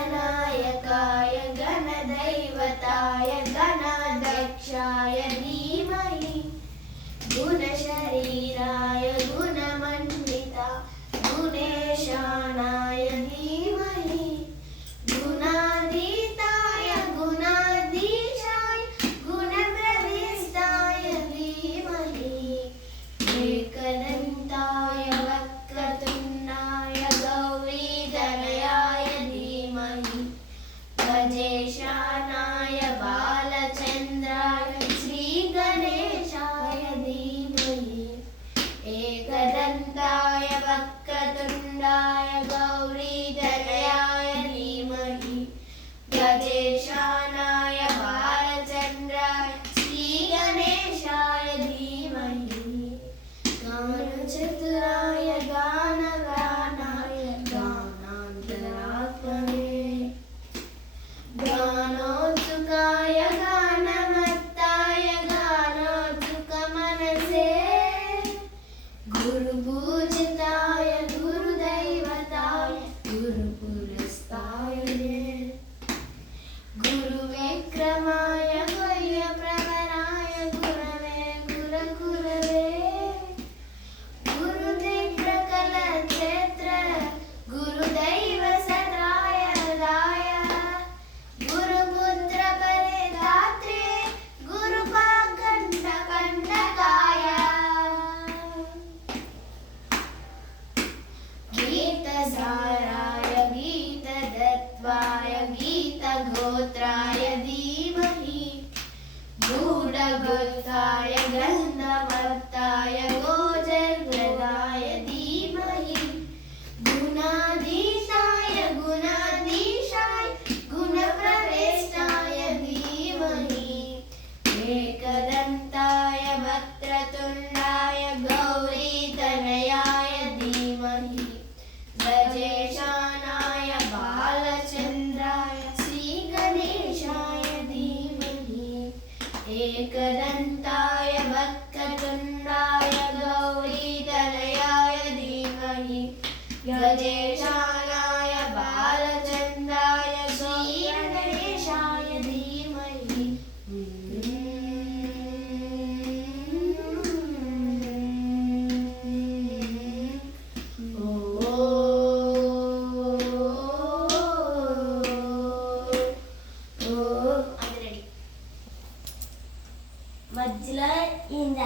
गणनायकाय गणदैवताय गणाध्यक्षाय धीमहि गुणशरीराय गुणमण्डिता गुणेशानाय धीमहि गुणातीताय गुणाधीशाय गुणप्रविष्टाय धीमहि एकदन्ताय वक्रतुण्डाय गौरीतनयाय धीमहि गजेशानाय बालचन्द्राय श्रीगणेशाय धीमहि एकदन्ताय वक्रतुण्डाय गौरीतनयाय धीमहि गजेशानाय बालचन्द्राय श्रीगणेशाय धीमहि गानचतुराय गानगानाय गानान्तरात्मने गानोत्सुकाय गानमत्ताय गानोत्सुकमनसे गुरुपूजिताय गुरुदैवताय गुरुपुरस्ताय गुरुविक्रमाय गुह्यप्रवराय गुरवे गुरुकुरवे गुरुदिग्प्रकलक्षेत्र गुरुदैवसदाय दाय गुरुपुत्रपरिदात्रे गुरुपाकण्ठकण्टकाय गीतसाराय गीतदत्वाय गीतगोत्राय धीमहि गूढगुप्ताय गन्धवत्ताय गोचरप्रदाय धीमहि गुणाधीशाय गुणाधीशाय गुणप्रविष्टाय धीमहि एकदन्ताय वक्रतुण्डाय गौरीतनयाय धीमहि गजेशानाय बालचन्द्राय श्रीगणेशाय धीमहि एकदन्ताय वक्रतुण्डाय गौरीतनयाय धीमहि गजेशानाय बालचन्द्राय श्रीगणेशाय धीमहि మధ్యలో